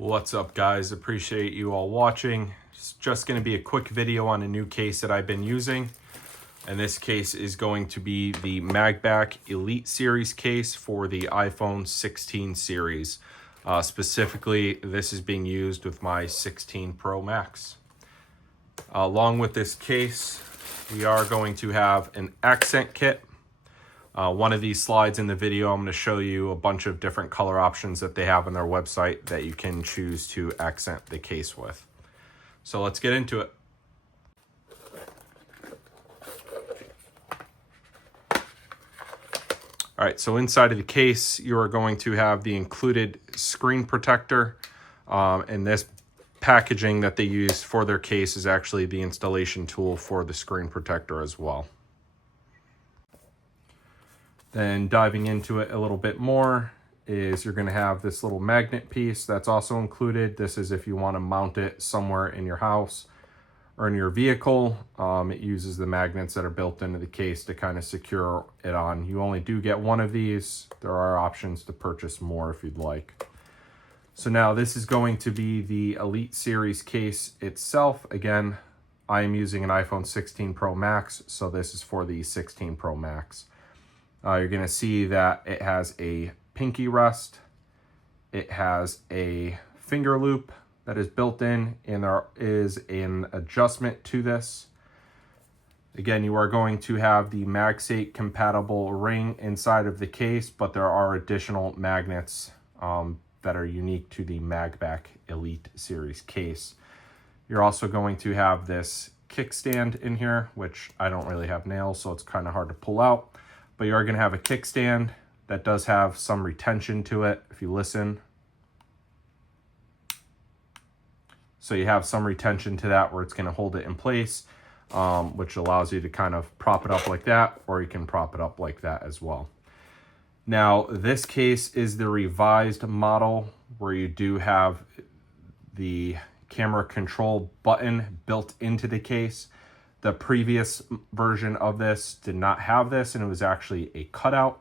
What's up, guys? Appreciate you all watching. It's just going to be a quick video on a new case that I've been using, and this case is going to be the MagBak Elite Series case for the iPhone 16 series. Specifically, this is being used with my 16 Pro Max. Along with this case, we are going to have an accent kit. One of these slides in the video, I'm going to show you a bunch of different color options that they have on their website that you can choose to accent the case with. So let's get into it. All right, so inside of the case, you are going to have the included screen protector, and this packaging that they use for their case is actually the installation tool for the screen protector as well. Then diving into it a little bit more is you're going to have this little magnet piece that's also included. This is if you want to mount it somewhere in your house or in your vehicle. It uses the magnets that are built into the case to kind of secure it on. You only do get one of these. There are options to purchase more if you'd like. So now this is going to be the Elite Series case itself. Again, I am using an iPhone 16 Pro Max, so this is for the 16 Pro Max. You're going to see that it has a pinky rest, it has a finger loop that is built in, and there is an adjustment to this. Again, you are going to have the MagSafe compatible ring inside of the case, but there are additional magnets that are unique to the MagBak Elite Series case. You're also going to have this kickstand in here, which I don't really have nails, so it's kind of hard to pull out. But you are going to have a kickstand that does have some retention to it if you listen. So you have some retention to that where it's going to hold it in place, which allows you to kind of prop it up like that, or you can prop it up like that as well. Now, this case is the revised model where you do have the camera control button built into the case. The previous version of this did not have this, and it was actually a cutout.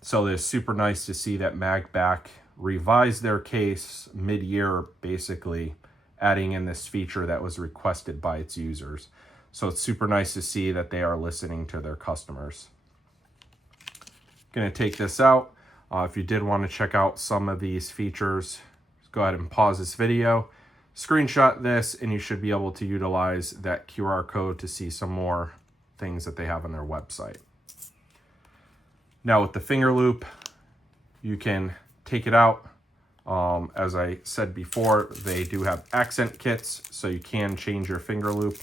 So it's super nice to see that MagBak revised their case mid-year, basically adding in this feature that was requested by its users. So it's super nice to see that they are listening to their customers. Going to take this out. If you did want to check out some of these features, just go ahead and pause this video. Screenshot this, and you should be able to utilize that QR code to see some more things that they have on their website. Now with the finger loop, you can take it out. As I said before, they do have accent kits, so you can change your finger loop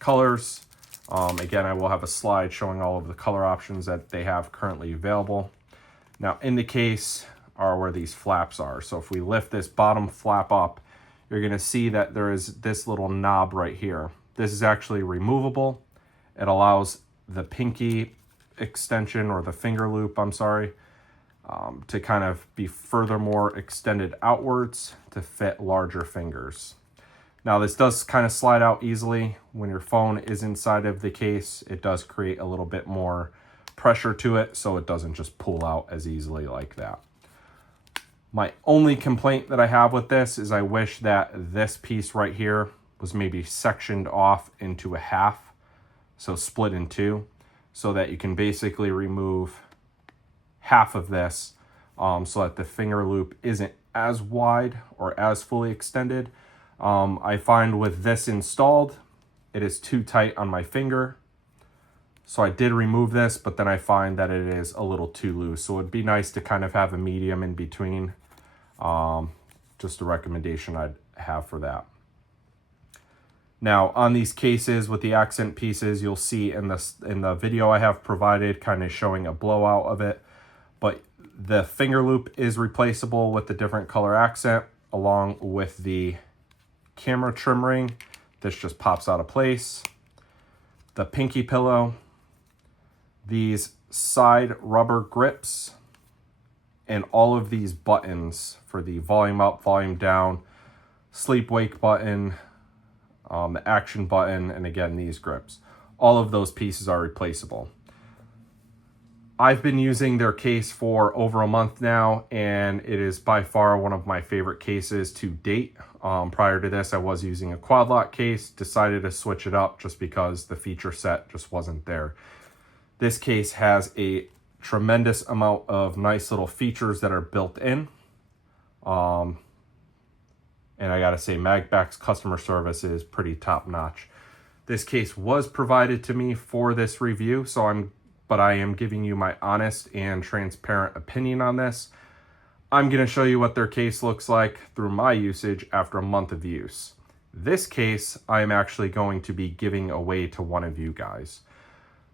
colors. Again, I will have a slide showing all of the color options that they have currently available. Now in the case are where these flaps are. So if we lift this bottom flap up, you're going to see that there is this little knob right here. This is actually removable. It allows the pinky extension, or the finger loop, I'm sorry, to kind of be furthermore extended outwards to fit larger fingers. Now this does kind of slide out easily. When your phone is inside of the case, it does create a little bit more pressure to it, so it doesn't just pull out as easily like that. My only complaint that I have with this is I wish that this piece right here was maybe sectioned off into a half, so split in two, so that you can basically remove half of this so that the finger loop isn't as wide or as fully extended. I find with this installed, it is too tight on my finger. So I did remove this, but then I find that it is a little too loose. So it'd be nice to kind of have a medium in between. Just a recommendation I'd have for that. Now on these cases with the accent pieces, you'll see in the video I have provided kind of showing a blowout of it, but the finger loop is replaceable with the different color accent along with the camera trim ring. This just pops out of place. The pinky pillow, these side rubber grips, and all of these buttons for the volume up, volume down, sleep wake button, the action button, and again, these grips. All of those pieces are replaceable. I've been using their case for over a month now, and it is by far one of my favorite cases to date. Prior to this, I was using a QuadLock case, decided to switch it up just because the feature set just wasn't there. This case has a tremendous amount of nice little features that are built in. And I gotta say, MagBak's customer service is pretty top notch. This case was provided to me for this review, but I am giving you my honest and transparent opinion on this. I'm going to show you what their case looks like through my usage after a month of use. This case, I am actually going to be giving away to one of you guys.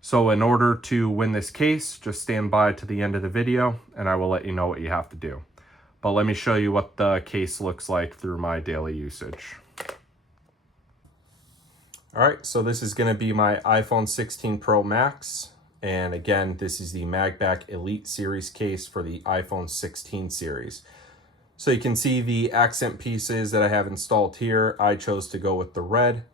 So in order to win this case, just stand by to the end of the video and I will let you know what you have to do. But let me show you what the case looks like through my daily usage. All right, so this is going to be my iPhone 16 Pro Max. And again, this is the MagBak Elite series case for the iPhone 16 series. So you can see the accent pieces that I have installed here. I chose to go with the red.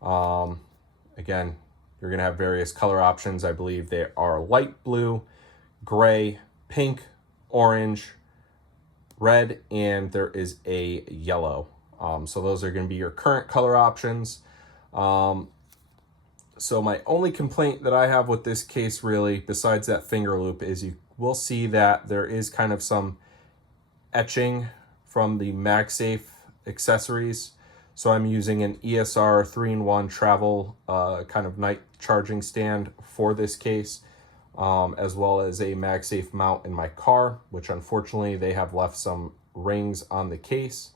Again, you're going to have various color options. I believe they are light blue, gray, pink, orange, red, and there is a yellow. So those are going to be your current color options. So my only complaint that I have with this case really, besides that finger loop, is you will see that there is kind of some etching from the MagSafe accessories. So I'm using an ESR 3-in-1 travel kind of night charging stand for this case, as well as a MagSafe mount in my car, which unfortunately they have left some rings on the case.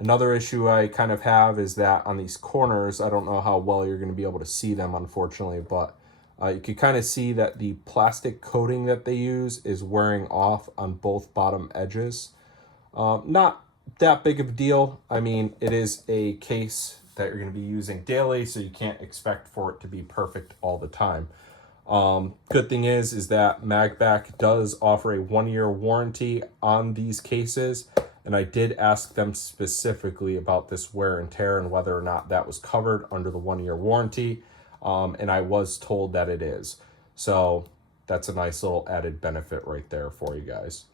Another issue I kind of have is that on these corners, I don't know how well you're going to be able to see them, unfortunately, but you can kind of see that the plastic coating that they use is wearing off on both bottom edges. Not that big of a deal. I mean, it is a case that you're going to be using daily, so you can't expect for it to be perfect all the time. Good thing is that MagBak does offer a 1-year warranty on these cases. And I did ask them specifically about this wear and tear and whether or not that was covered under the 1-year warranty. And I was told that it is. So that's a nice little added benefit right there for you guys.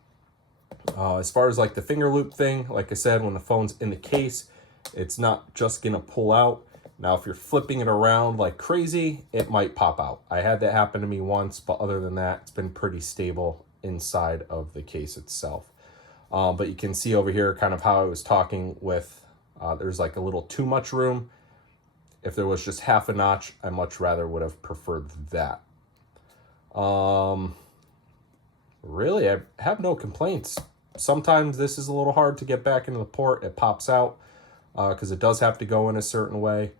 As far as like the finger loop thing, like I said, when the phone's in the case, it's not just going to pull out. Now, if you're flipping it around like crazy, it might pop out. I had that happen to me once, but other than that, it's been pretty stable inside of the case itself. But you can see over here kind of how I was talking with, there's like a little too much room. If there was just half a notch, I much rather would have preferred that. Really, I have no complaints. Sometimes this is a little hard to get back into the port. It pops out because it does have to go in a certain way.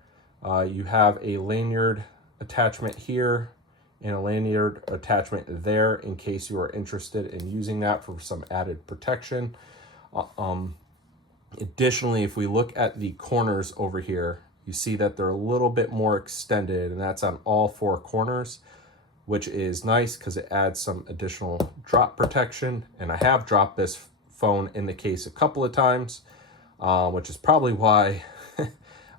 You have a lanyard attachment here and a lanyard attachment there in case you are interested in using that for some added protection. Additionally, if we look at the corners over here, you see that they're a little bit more extended, and that's on all 4 corners, which is nice because it adds some additional drop protection. And I have dropped this phone in the case a couple of times, which is probably why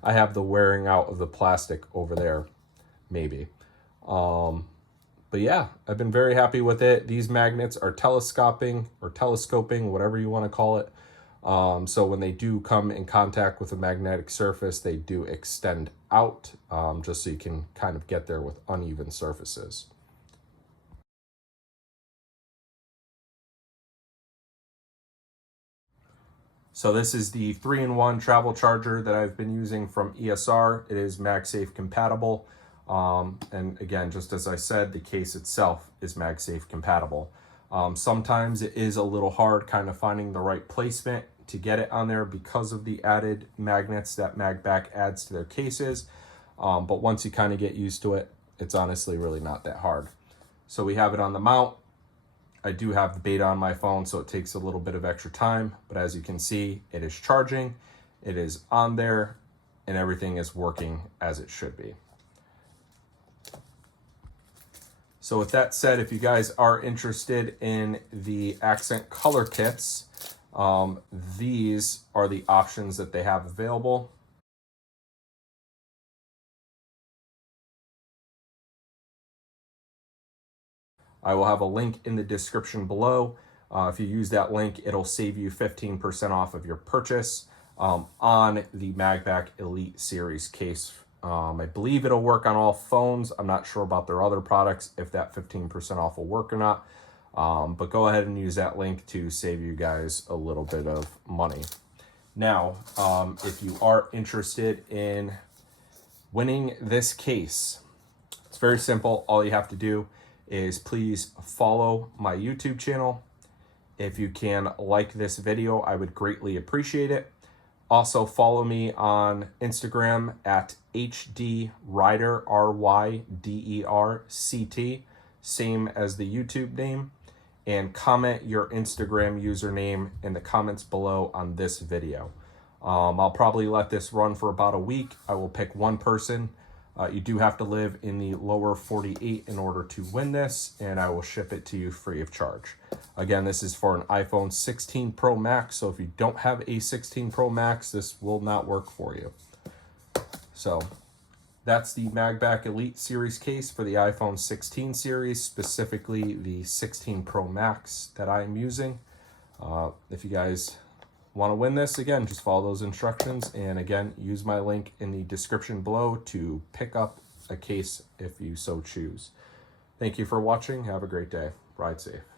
I have the wearing out of the plastic over there, maybe. But yeah, I've been very happy with it. These magnets are telescoping, whatever you want to call it. So when they do come in contact with a magnetic surface, they do extend out, just so you can kind of get there with uneven surfaces. So this is the 3-in-1 travel charger that I've been using from ESR. It is MagSafe compatible. And again, just as I said, the case itself is MagSafe compatible. Sometimes it is a little hard kind of finding the right placement to get it on there because of the added magnets that MagBak adds to their cases. But once you kind of get used to it, it's honestly really not that hard. So we have it on the mount. I do have the beta on my phone, so it takes a little bit of extra time. But as you can see, it is charging, it is on there, and everything is working as it should be. So with that said, if you guys are interested in the accent color kits, these are the options that they have available. I will have a link in the description below. If you use that link, it'll save you 15% off of your purchase on the MagBak Elite Series case. I believe it'll work on all phones. I'm not sure about their other products, if that 15% off will work or not. But go ahead and use that link to save you guys a little bit of money. Now, if you are interested in winning this case, it's very simple. All you have to do is please follow my YouTube channel. If you can like this video, I would greatly appreciate it. Also follow me on Instagram at 𝘎𝙬𝙬𝑟𝑦𝑑ERCT, same as the YouTube name, and comment your Instagram username in the comments below on this video. I'll probably let this run for about a week. I will pick one person. You do have to live in the lower 48 in order to win this, and I will ship it to you free of charge. Again, this is for an iPhone 16 Pro Max, so if you don't have a 16 Pro Max, this will not work for you. So that's the MagBak Elite Series case for the iPhone 16 series, specifically the 16 Pro Max that I'm using. If you guys want to win this, again, just follow those instructions, and again, use my link in the description below to pick up a case if you so choose. Thank you for watching. Have a great day. Ride safe.